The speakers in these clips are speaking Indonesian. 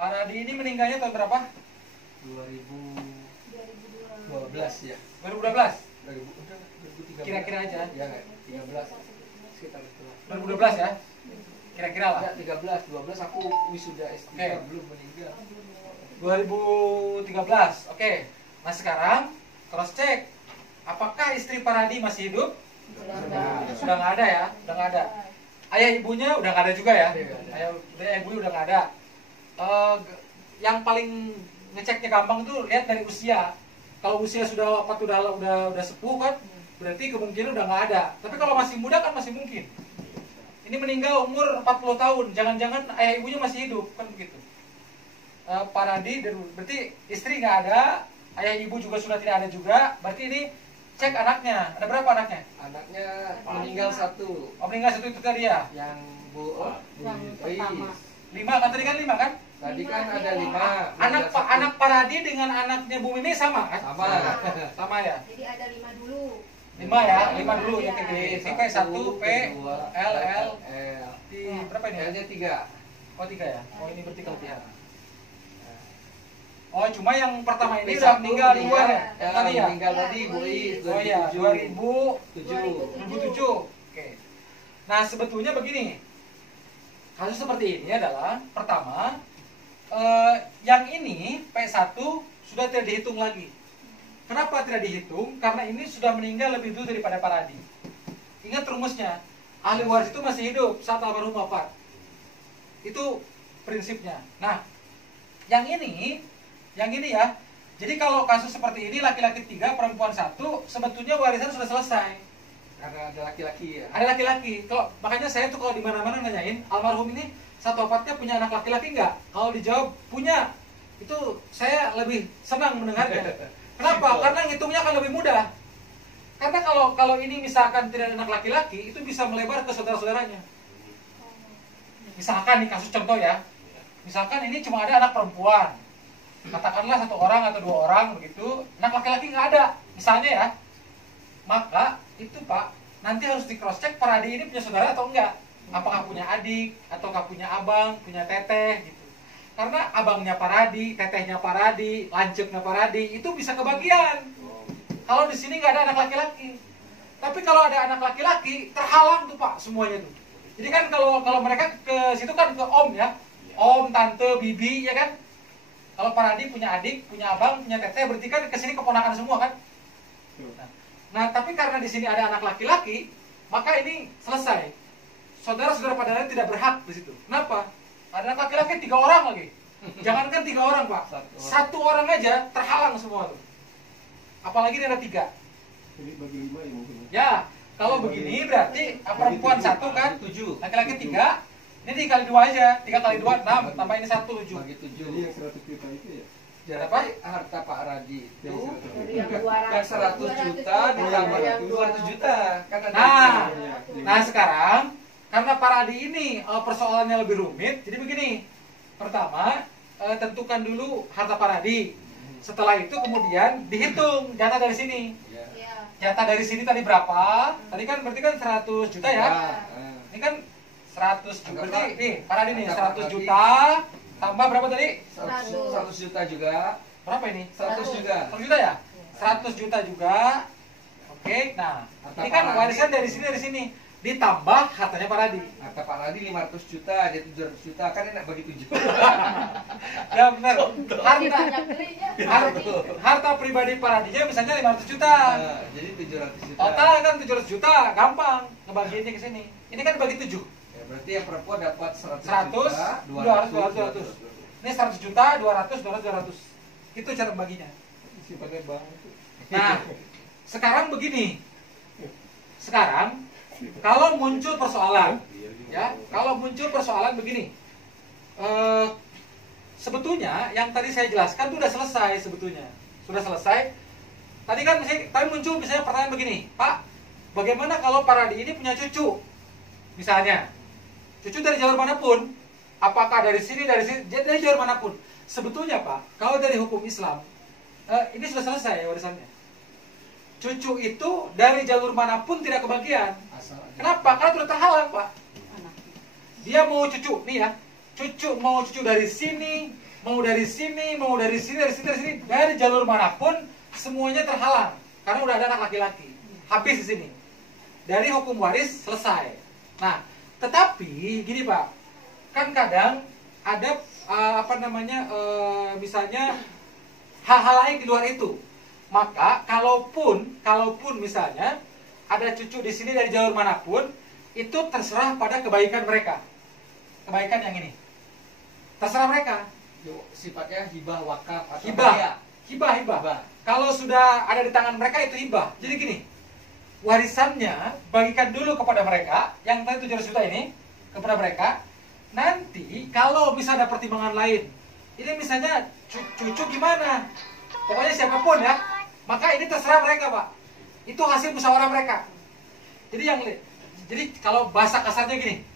Paradi ini meninggalnya tahun berapa? 2012 ya. 2012. 2013. Kira-kira aja. Ya, 13 sekitar itu. 2012 ya. Kira-kira lah. Ya, 13, 12 aku wisuda S3 belum meninggal. 2013. Oke. Nah, sekarang cross check. Apakah istri Paradi masih hidup? Sudah nggak ada ya, udah nggak ada. Ayah ibunya udah nggak ada juga ya. Ayah ibunya udah nggak ada. Yang paling ngeceknya gampang itu lihat dari usia. Kalau usia sudah wafat, udah sepuh kan, berarti kemungkinan udah nggak ada. Tapi kalau masih muda kan masih mungkin. Ini meninggal umur 40 tahun, jangan-jangan ayah ibunya masih hidup kan begitu. Paradi, berarti istri nggak ada, ayah ibu juga sudah tidak ada juga. Berarti ini cek anaknya. Ada berapa anaknya? Anaknya meninggal satu. Oh, meninggal satu itu tadi ya? Yang Bu pertama. 5 kan tadi kan 5 kan? Tadi kan ada 5. Anak Paradi dengan anaknya Bu Mimi sama kan? Sama. Sama ya? Jadi ada 5 dulu. 5 ya? 5 dulu ya. Iya. P 1, P, L, L. Di berapa ini? L-nya 3. Oh 3 ya? Oh ini berarti kelebihan. Oh cuma yang pertama ini udah meninggal duluan ya? Tadi ya? Meninggal tadi Bu Is. Oh iya, 2007. 2007. Oke. Nah sebetulnya begini, kasus seperti ini adalah pertama, yang ini P1 sudah tidak dihitung lagi. Kenapa tidak dihitung? Karena ini sudah meninggal lebih dulu daripada Paradi. Ingat rumusnya, ahli waris itu masih hidup saat almarhum wafat. Itu prinsipnya. Nah, yang ini ya. Jadi kalau kasus seperti ini laki-laki 3, perempuan 1, sebetulnya warisan sudah selesai. Karena ada laki-laki ya. Ada laki-laki. Makanya saya tuh kalau di mana-mana nanyain, almarhum ini saat wafatnya punya anak laki-laki nggak? Kalau dijawab punya, itu saya lebih senang mendengarnya. Kenapa? Karena ngitungnya akan lebih mudah. Karena kalau ini misalkan tidak ada anak laki-laki, itu bisa melebar ke saudara-saudaranya. Misalkan nih kasus contoh ya. Misalkan ini cuma ada anak perempuan. Katakanlah 1 orang atau 2 orang begitu, anak laki-laki nggak ada. Misalnya ya. Maka itu Pak, nanti harus di cross check Paradi ini punya saudara atau enggak. Apakah punya adik, ataukah punya abang, punya teteh gitu. Karena abangnya Paradi, tetehnya Paradi, lancipnya Paradi, itu bisa kebagian. Kalau di sini nggak ada anak laki-laki. Tapi kalau ada anak laki-laki, terhalang tuh Pak semuanya tuh. Jadi kan kalau mereka ke situ kan ke om ya. Om, tante, bibi ya kan. Kalau Paradi punya adik, punya abang, punya teteh, berarti kan ke sini keponakan semua kan. Nah, tapi karena di sini ada anak laki-laki, maka ini selesai. Saudara-saudara Paradi tidak berhak di situ. Kenapa? Ada anak laki-laki 3 orang lagi. Jangankan 3 orang Pak, 1 orang aja terhalang semua tuh. Apalagi ini ada 3. Jadi bagi 5 ya mungkin. Ya, kalau begini berarti perempuan 1 kan, 7. laki-laki 3. Ini dikali 2 aja, 3 kali 2 6, tambah ini 1 7. Bagi 7. Jadi yang 100 juta itu ya. Jadi Apa? harta Pak Radi itu Yang yang 100 juta ditambah 200 juta. Kan ada Nah sekarang karena Paradi ini persoalannya lebih rumit, jadi begini. Pertama, tentukan dulu harta Paradi. Setelah itu kemudian dihitung jatah dari sini. Iya. Jatah dari sini tadi berapa? Tadi kan berarti kan 100 juta ya. Ini kan 100 juta. Berarti nih, Paradi nih 100 juta tambah berapa tadi? 100 juta juga. Berapa ini? 100 juga. 100 juta ya? 100 juta juga. Oke, nah ini kan warisan dari sini. Ditambah hartanya Paradi. Harta Pak Radi 500 juta, jadi 700 juta. Kan enak bagi 7. Ya benar. Banyak belinya. Harta pribadi Paradinya misalnya 500 juta. Nah, jadi 700 juta. Total kan 700 juta, gampang ngebagiinnya ke sini. Ini kan dibagi 7. Ya, berarti yang perempuan dapat 100 100, juta, 200. Ini 100 juta, 200. Itu cara baginya. Isi pakai bank itu. Nah, sekarang begini. Sekarang kalau muncul persoalan, ya, kalau muncul persoalan begini, sebetulnya yang tadi saya jelaskan itu sudah selesai sebetulnya, sudah selesai. Tadi kan tadi muncul misalnya pertanyaan begini, Pak, bagaimana kalau Paradi ini punya cucu, misalnya, cucu dari jalur manapun, apakah dari sini, dari jalur manapun? Sebetulnya Pak, kalau dari hukum Islam, ini sudah selesai warisannya. Cucu itu dari jalur manapun tidak kebagian. Kenapa? Karena sudah terhalang Pak. Dia mau cucu, nih ya, mau cucu dari sini, mau dari sini, dari sini, dari jalur manapun semuanya terhalang karena udah ada anak laki-laki. Habis di sini. Dari hukum waris selesai. Nah, tetapi gini Pak, kan kadang ada misalnya hal-hal lain di luar itu. Maka kalaupun misalnya ada cucu di sini dari jalur manapun, itu terserah pada kebaikan mereka. Kebaikan yang ini. Terserah mereka. Sifatnya hibah, wakaf, atau Hibah. Hibah. Hibah. Kalau sudah ada di tangan mereka itu hibah. Jadi gini, warisannya bagikan dulu kepada mereka, yang tadi 700 juta ini kepada mereka. Nanti kalau bisa ada pertimbangan lain, ini misalnya cucu gimana, pokoknya siapapun ya, maka ini terserah mereka Pak. Itu hasil musyawarah mereka. Jadi kalau bahasa kasarnya gini,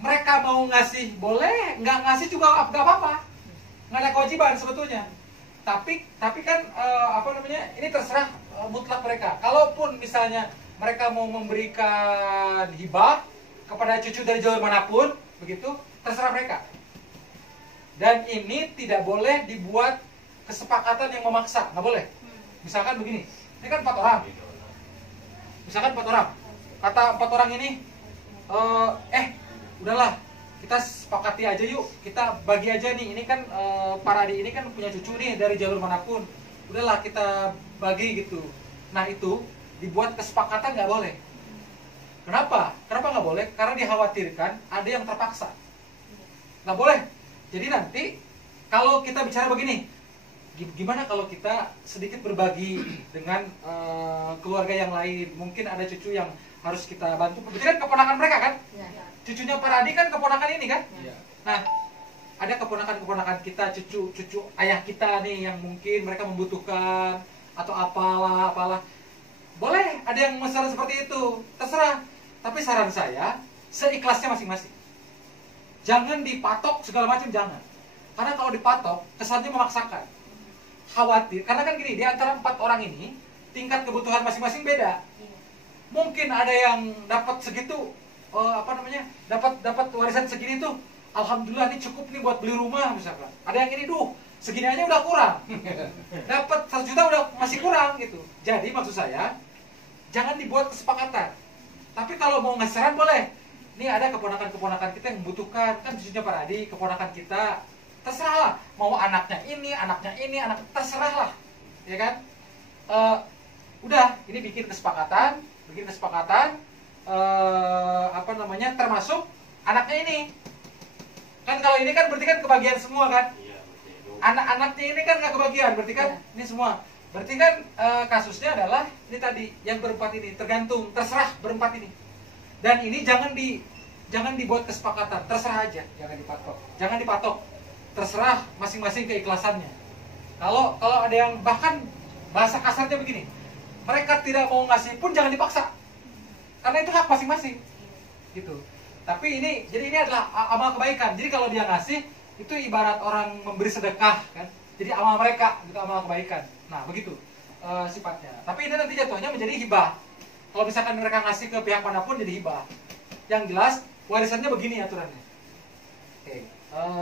mereka mau ngasih boleh, nggak ngasih juga nggak apa-apa, nggak ada kewajiban sebetulnya. Tapi kan ini terserah mutlak mereka. Kalaupun misalnya mereka mau memberikan hibah kepada cucu dari jalur manapun, begitu terserah mereka. Dan ini tidak boleh dibuat kesepakatan yang memaksa, nggak boleh. Misalkan begini, ini kan 4 orang. Misalkan 4 orang, kata 4 orang ini, udahlah, kita sepakati aja yuk, kita bagi aja nih. Ini kan Pak Adi ini kan punya cucu nih dari jalur manapun. Udahlah kita bagi gitu. Nah itu dibuat kesepakatan nggak boleh. Kenapa? Kenapa nggak boleh? Karena dikhawatirkan ada yang terpaksa. Nggak boleh. Jadi nanti kalau kita bicara begini, gimana kalau kita sedikit berbagi dengan keluarga yang lain? Mungkin ada cucu yang harus kita bantu. Berarti kan keponakan mereka kan? Ya. Cucunya Pak Adi kan keponakan ini kan? Iya. Nah, ada keponakan kita, cucu ayah kita nih yang mungkin mereka membutuhkan atau apalah. Boleh ada yang masalah seperti itu, terserah. Tapi saran saya, seikhlasnya masing-masing. Jangan dipatok segala macam, jangan. Karena kalau dipatok, kesannya memaksakan. Khawatir, karena kan gini, di antara 4 orang ini, tingkat kebutuhan masing-masing beda. Mungkin ada yang dapat segitu, dapat warisan segini tuh, alhamdulillah ini cukup nih buat beli rumah misalkan. Ada yang ini segini aja udah kurang. Dapat 1 juta udah masih kurang gitu. Jadi maksud saya, jangan dibuat kesepakatan. Tapi kalau mau ngasih saran boleh. Ini ada keponakan-keponakan kita yang membutuhkan, kan cucunya Pak Adi, keponakan kita. Terserah lah, mau anaknya ini, terserah lah. Ya kan? Udah, ini bikin kesepakatan, termasuk anaknya ini. Kan kalau ini kan berarti kan kebagian semua kan? Anak-anaknya ini kan nggak kebagian, berarti kan ini semua. Berarti kan kasusnya adalah ini tadi yang berempat ini, terserah berempat ini. Dan ini jangan dibuat kesepakatan, terserah aja, jangan dipatok, terserah masing-masing keikhlasannya. Kalau ada yang bahkan bahasa kasarnya begini, mereka tidak mau ngasih pun jangan dipaksa, karena itu hak masing-masing, gitu. Tapi ini adalah amal kebaikan. Jadi kalau dia ngasih itu ibarat orang memberi sedekah kan, jadi amal mereka, gitu, amal kebaikan. Nah begitu sifatnya. Tapi ini nanti jatuhnya menjadi hibah. Kalau misalkan mereka ngasih ke pihak manapun jadi hibah. Yang jelas warisannya begini aturannya. Oke.